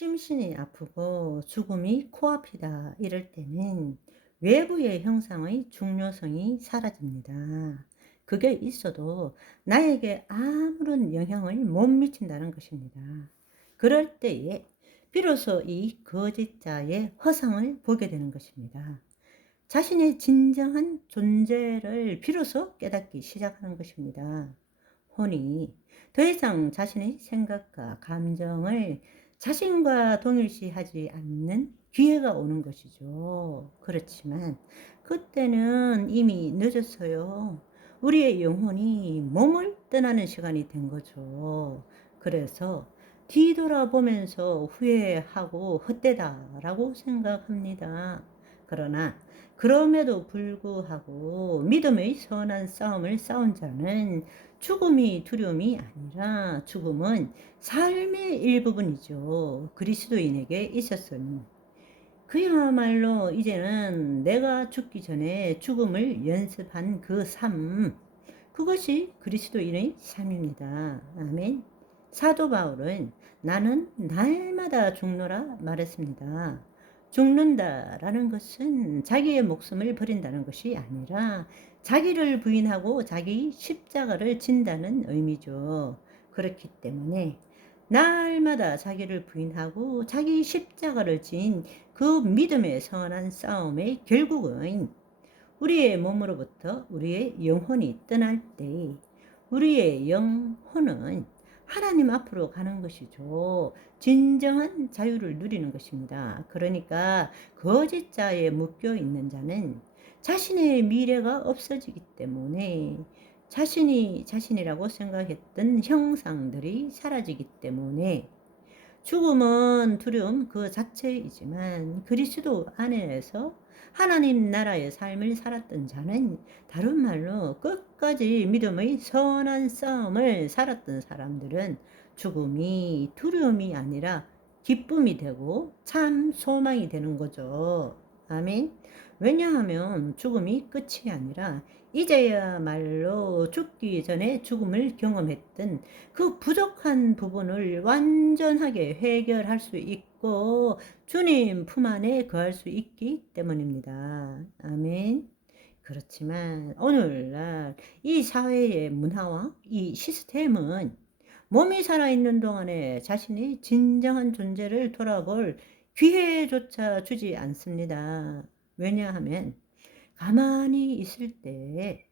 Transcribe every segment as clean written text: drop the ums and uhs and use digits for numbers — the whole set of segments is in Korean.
심신이 아프고 죽음이 코앞이다 이럴 때는 외부의 형상의 중요성이 사라집니다. 그게 있어도 나에게 아무런 영향을 못 미친다는 것입니다. 그럴 때에 비로소 이 거짓자의 허상을 보게 되는 것입니다. 자신의 진정한 존재를 비로소 깨닫기 시작하는 것입니다. 혼이 더 이상 자신의 생각과 감정을 자신과 동일시하지 않는 기회가 오는 것이죠. 그렇지만 그때는 이미 늦었어요. 우리의 영혼이 몸을 떠나는 시간이 된 거죠. 그래서 뒤돌아보면서 후회하고 헛되다라고 생각합니다. 그러나 그럼에도 불구하고 믿음의 선한 싸움을 싸운 자는 죽음이 두려움이 아니라 죽음은 삶의 일부분이죠. 그리스도인에게 있었으니 그야말로 이제는 내가 죽기 전에 죽음을 연습한 그 삶, 그것이 그리스도인의 삶입니다. 아멘. 사도 바울은 나는 날마다 죽노라 말했습니다. 죽는다라는 것은 자기의 목숨을 버린다는 것이 아니라 자기를 부인하고 자기 십자가를 진다는 의미죠. 그렇기 때문에 날마다 자기를 부인하고 자기 십자가를 진 그 믿음의 선한 싸움의 결국은 우리의 몸으로부터 우리의 영혼이 떠날 때 우리의 영혼은 하나님 앞으로 가는 것이죠. 진정한 자유를 누리는 것입니다. 그러니까 거짓자에 묶여 있는 자는 자신의 미래가 없어지기 때문에 자신이 자신이라고 생각했던 형상들이 사라지기 때문에 죽음은 두려움 그 자체이지만 그리스도 안에서 하나님 나라의 삶을 살았던 자는 다른 말로 끝까지 믿음의 선한 싸움을 살았던 사람들은 죽음이 두려움이 아니라 기쁨이 되고 참 소망이 되는 거죠. 아멘. 왜냐하면 죽음이 끝이 아니라 이제야말로 죽기 전에 죽음을 경험했던 그 부족한 부분을 완전하게 해결할 수 있고 주님 품 안에 거할 수 있기 때문입니다. 아멘. 그렇지만 오늘날 이 사회의 문화와 이 시스템은 몸이 살아있는 동안에 자신의 진정한 존재를 돌아볼 기회조차 주지 않습니다. 왜냐하면 가만히 있을 때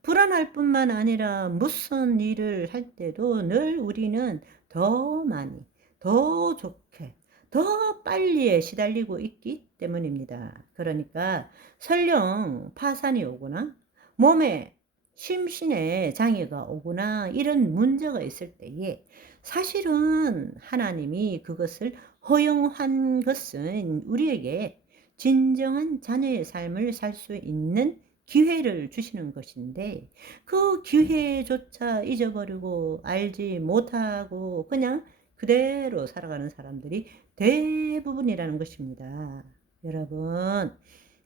불안할 뿐만 아니라 무슨 일을 할 때도 늘 우리는 더 많이, 더 좋게, 더 빨리에 시달리고 있기 때문입니다. 그러니까 설령 파산이 오거나 몸에 심신에 장애가 오거나 이런 문제가 있을 때에 사실은 하나님이 그것을 허용한 것은 우리에게 진정한 자녀의 삶을 살 수 있는 기회를 주시는 것인데 그 기회조차 잊어버리고 알지 못하고 그냥 그대로 살아가는 사람들이 대부분이라는 것입니다. 여러분,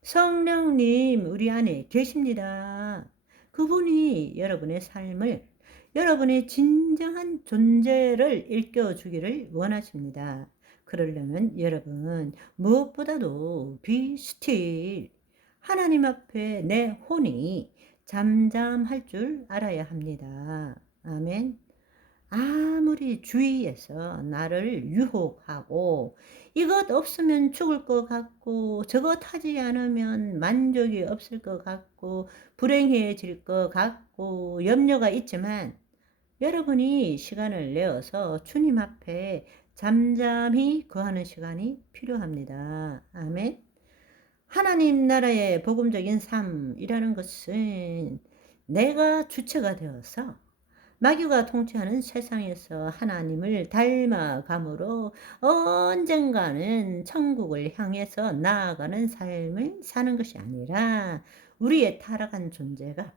성령님 우리 안에 계십니다. 그분이 여러분의 삶을 여러분의 진정한 존재를 일깨워주기를 원하십니다. 그러려면 여러분 무엇보다도 be still, 하나님 앞에 내 혼이 잠잠할 줄 알아야 합니다. 아멘. 아무리 주위에서 나를 유혹하고 이것 없으면 죽을 것 같고 저것 하지 않으면 만족이 없을 것 같고 불행해질 것 같고 염려가 있지만 여러분이 시간을 내어서 주님 앞에 잠잠히 거하는 시간이 필요합니다. 아멘. 하나님 나라의 복음적인 삶이라는 것은 내가 주체가 되어서 마귀가 통치하는 세상에서 하나님을 닮아감으로 언젠가는 천국을 향해서 나아가는 삶을 사는 것이 아니라 우리의 타락한 존재가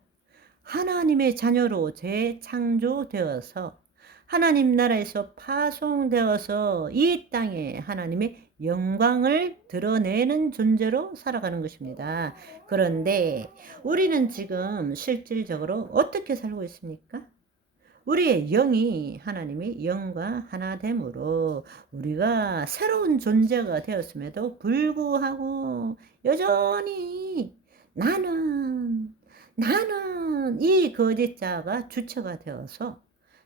하나님의 자녀로 재창조되어서 하나님 나라에서 파송되어서 이 땅에 하나님의 영광을 드러내는 존재로 살아가는 것입니다. 그런데 우리는 지금 실질적으로 어떻게 살고 있습니까? 우리의 영이 하나님의 영과 하나됨으로 우리가 새로운 존재가 되었음에도 불구하고 여전히 나는, 나는 이 거짓자가 주체가 되어서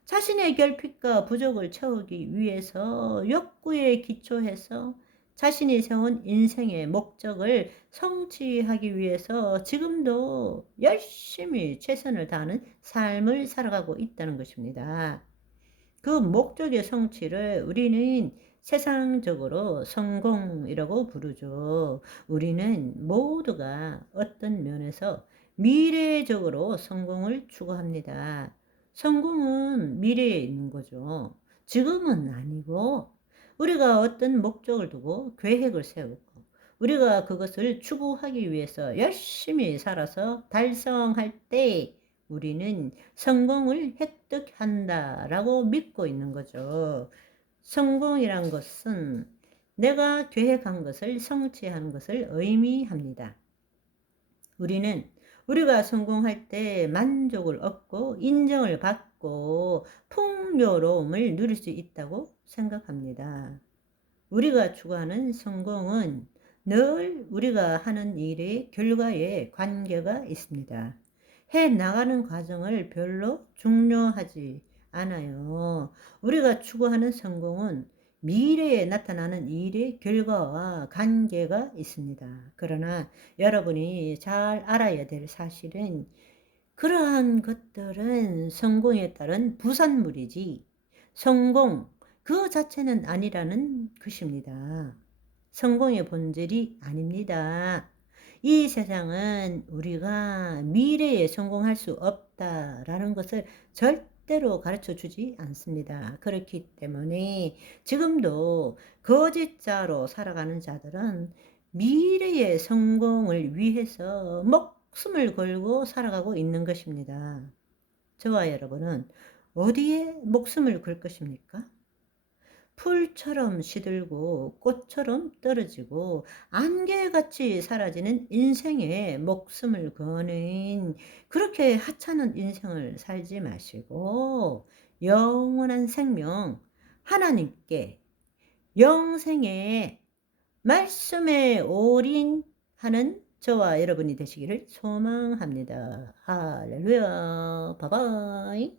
자신의 결핍과 부족을 채우기 위해서 욕구에 기초해서 자신이 세운 인생의 목적을 성취하기 위해서 지금도 열심히 최선을 다하는 삶을 살아가고 있다는 것입니다. 그 목적의 성취를 우리는 세상적으로 성공이라고 부르죠. 우리는 모두가 어떤 면에서 미래적으로 성공을 추구합니다. 성공은 미래에 있는 거죠. 지금은 아니고 우리가 어떤 목적을 두고 계획을 세우고 우리가 그것을 추구하기 위해서 열심히 살아서 달성할 때 우리는 성공을 획득한다라고 믿고 있는 거죠. 성공이란 것은 내가 계획한 것을 성취하는 것을 의미합니다. 우리는 우리가 성공할 때 만족을 얻고 인정을 받고 풍요로움을 누릴 수 있다고 생각합니다. 우리가 추구하는 성공은 늘 우리가 하는 일의 결과에 관계가 있습니다. 해 나가는 과정을 별로 중요하지 않아요. 우리가 추구하는 성공은 미래에 나타나는 일의 결과와 관계가 있습니다. 그러나 여러분이 잘 알아야 될 사실은 그러한 것들은 성공에 따른 부산물이지 성공 그 자체는 아니라는 것입니다. 성공의 본질이 아닙니다. 이 세상은 우리가 미래에 성공할 수 없다라는 것을 절대로 가르쳐 주지 않습니다. 그렇기 때문에 지금도 거짓자로 살아가는 자들은 미래의 성공을 위해서 목숨을 걸고 살아가고 있는 것입니다. 저와 여러분은 어디에 목숨을 걸 것입니까? 풀처럼 시들고 꽃처럼 떨어지고 안개같이 사라지는 인생에 목숨을 거는 그렇게 하찮은 인생을 살지 마시고 영원한 생명 하나님께 영생의 말씀에 올인하는 저와 여러분이 되시기를 소망합니다. 할렐루야. 바바이.